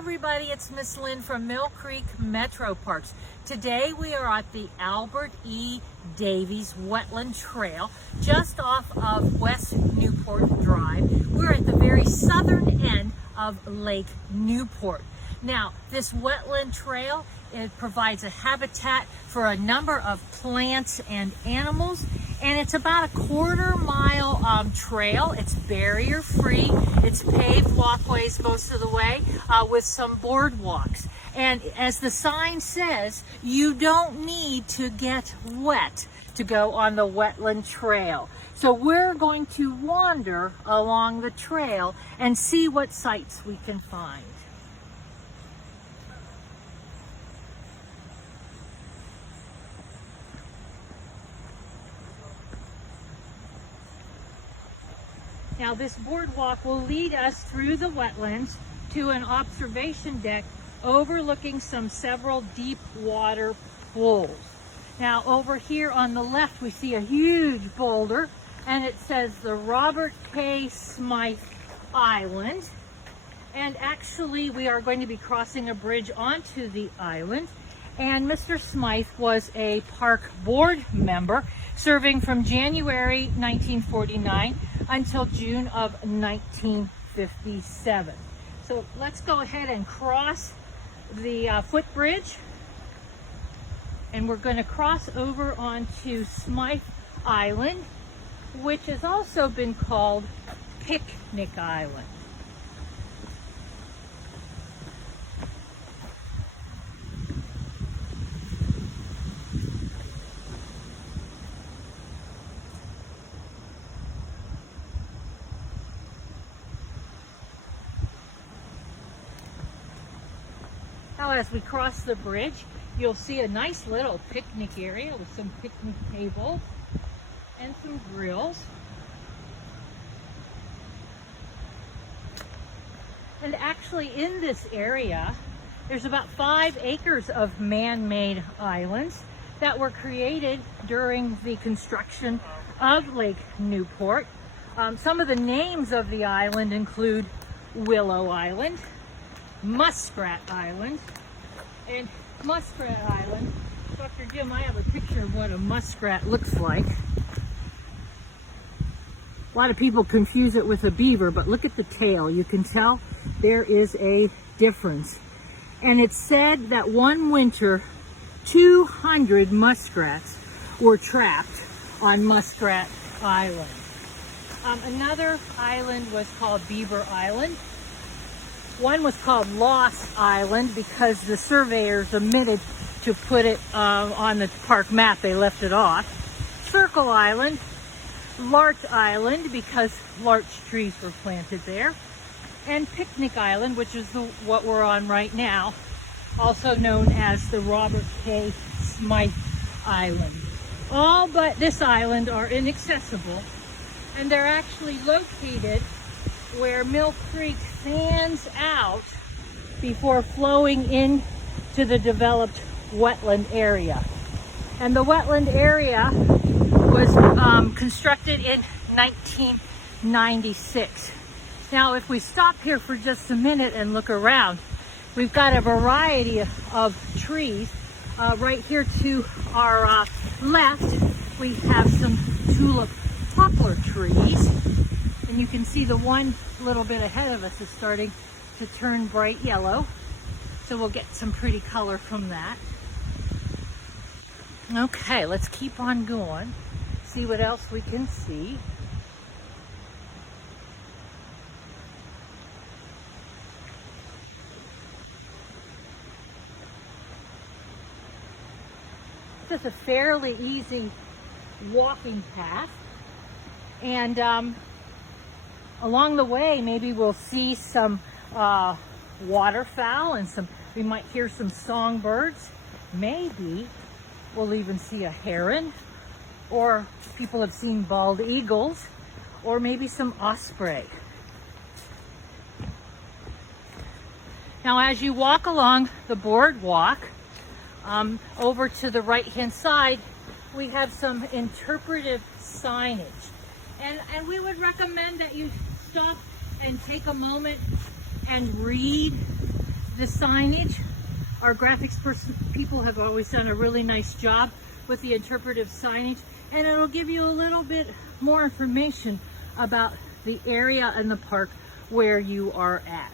everybody, it's Miss Lynn from Mill Creek MetroParks. Today we are at the Albert E. Davies Wetland Trail just off of West Newport Drive. We're at the very southern end of Lake Newport. Now, this wetland trail, it provides a habitat for a number of plants and animals, and it's about a quarter-mile trail. It's barrier-free. It's paved walkways most of the way with some boardwalks. And as the sign says, you don't need to get wet to go on the wetland trail. So we're going to wander along the trail and see what sights we can find. Now this boardwalk will lead us through the wetlands to an observation deck overlooking several deep water pools. Now over here on the left we see a huge boulder and it says the Robert K. Smythe Island. And actually we are going to be crossing a bridge onto the island. And Mr. Smythe was a park board member serving from January 1949 until June of 1957. So let's go ahead and cross the footbridge, and we're going to cross over onto Smythe Island, which has also been called Picnic Island. Now as we cross the bridge, you'll see a nice little picnic area with some picnic tables and some grills. And actually in this area, there's about 5 acres of man-made islands that were created during the construction of Lake Newport. Some of the names of the island include Willow Island, Muskrat Island, and Muskrat Island. Dr. Jim, I have a picture of what a muskrat looks like. A lot of people confuse it with a beaver, but look at the tail. You can tell there is a difference. And it's said that one winter, 200 muskrats were trapped on Muskrat Island. Another island was called Beaver Island. One was called Lost Island because the surveyors omitted to put it on the park map. They left it off. Circle Island, Larch Island because larch trees were planted there, and Picnic Island, which is what we're on right now, also known as the Robert K. Smythe Island. All but this island are inaccessible, and they're actually located where Mill Creek fans out before flowing into the developed wetland area. And the wetland area was constructed in 1996. Now if we stop here for just a minute and look around, we've got a variety of trees. Right here to our left we have some tulip poplar trees. And you can see the one little bit ahead of us is starting to turn bright yellow. So we'll get some pretty color from that. Okay, let's keep on going. See what else we can see. Just a fairly easy walking path. And along the way, maybe we'll see some waterfowl and we might hear some songbirds. Maybe we'll even see a heron, or people have seen bald eagles, or maybe some osprey. Now as you walk along the boardwalk, over to the right-hand side, we have some interpretive signage. And we would recommend that you stop and take a moment and read the signage. Our graphics people have always done a really nice job with the interpretive signage, and it'll give you a little bit more information about the area and the park where you are at.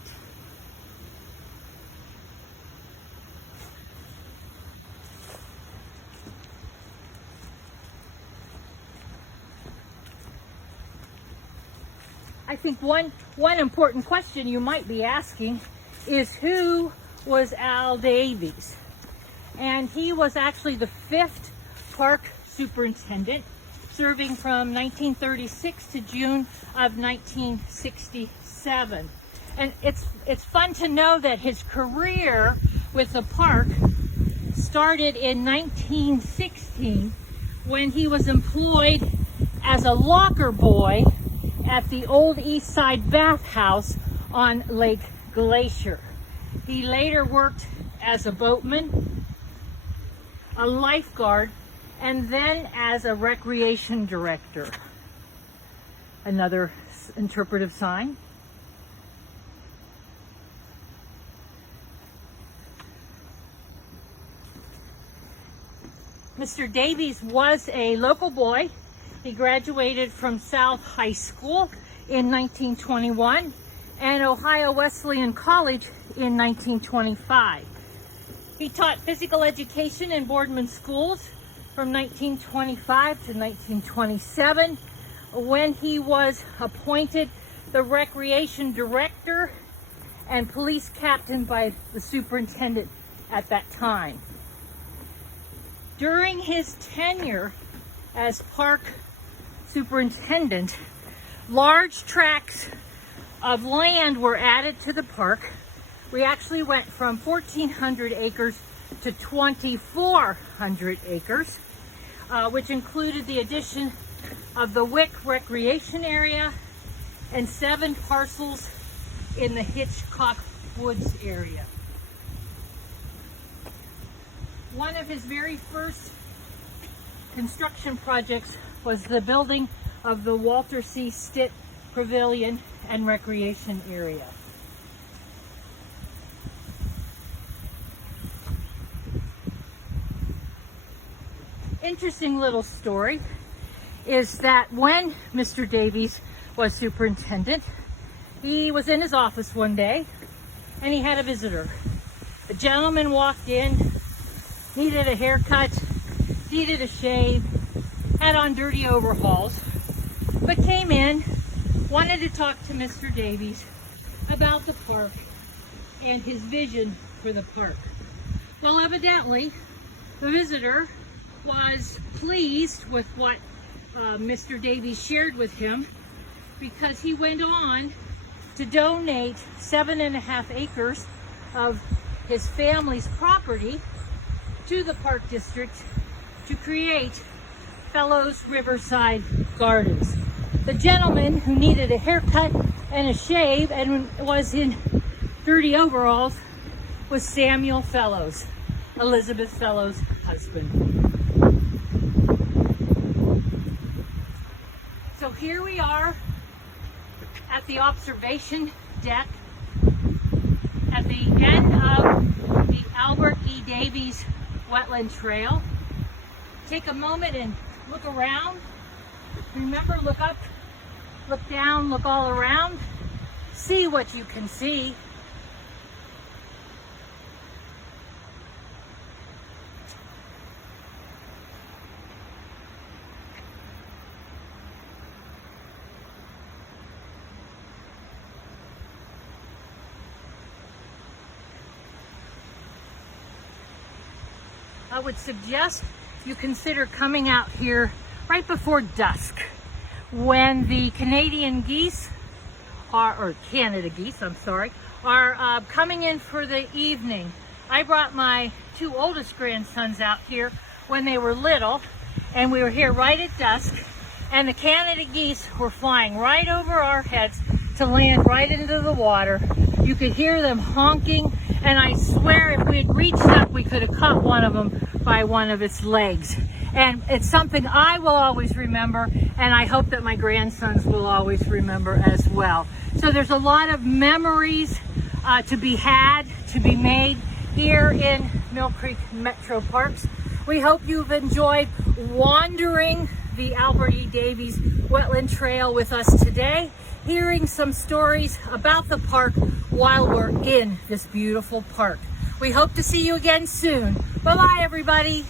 I think one important question you might be asking is, who was Al Davies? And he was actually the 5th park superintendent, serving from 1936 to June of 1967. And it's fun to know that his career with the park started in 1916 when he was employed as a locker boy at the old East Side bathhouse on Lake Glacier. He later worked as a boatman, a lifeguard, and then as a recreation director. Another interpretive sign. Mr. Davies was a local boy. He graduated from South High School in 1921 and Ohio Wesleyan College in 1925. He taught physical education in Boardman schools from 1925 to 1927, when he was appointed the recreation director and police captain by the superintendent at that time. During his tenure as park superintendent, large tracts of land were added to the park. We actually went from 1,400 acres to 2,400 acres, which included the addition of the Wick Recreation Area and 7 parcels in the Hitchcock Woods area. One of his very first construction projects was the building of the Walter C. Stitt Pavilion and Recreation Area. Interesting little story is that when Mr. Davies was superintendent, he was in his office one day and he had a visitor. A gentleman walked in, needed a haircut, needed a shave, had on dirty overalls, but came in, wanted to talk to Mr. Davies about the park and his vision for the park. Well, evidently, the visitor was pleased with what Mr. Davies shared with him, because he went on to donate 7.5 acres of his family's property to the park district to create Fellows Riverside Gardens. The gentleman who needed a haircut and a shave and was in dirty overalls was Samuel Fellows, Elizabeth Fellows' husband. So here we are at the observation deck at the end of the Albert E. Davies Wetland Trail. Take a moment and look around. Remember, look up, look down, look all around. See what you can see. I would suggest you consider coming out here right before dusk, when the Canadian geese or Canada geese, I'm sorry, are coming in for the evening. I brought my 2 oldest grandsons out here when they were little, and we were here right at dusk, and the Canada geese were flying right over our heads to land right into the water. You could hear them honking, and I swear if we had reached up, we could have caught one of them by one of its legs. And it's something I will always remember, and I hope that my grandsons will always remember as well. So there's a lot of memories to be had, to be made here in Mill Creek MetroParks. We hope you've enjoyed wandering the Albert E. Davies Wetland Trail with us today, hearing some stories about the park while we're in this beautiful park. We hope to see you again soon. Bye-bye, everybody.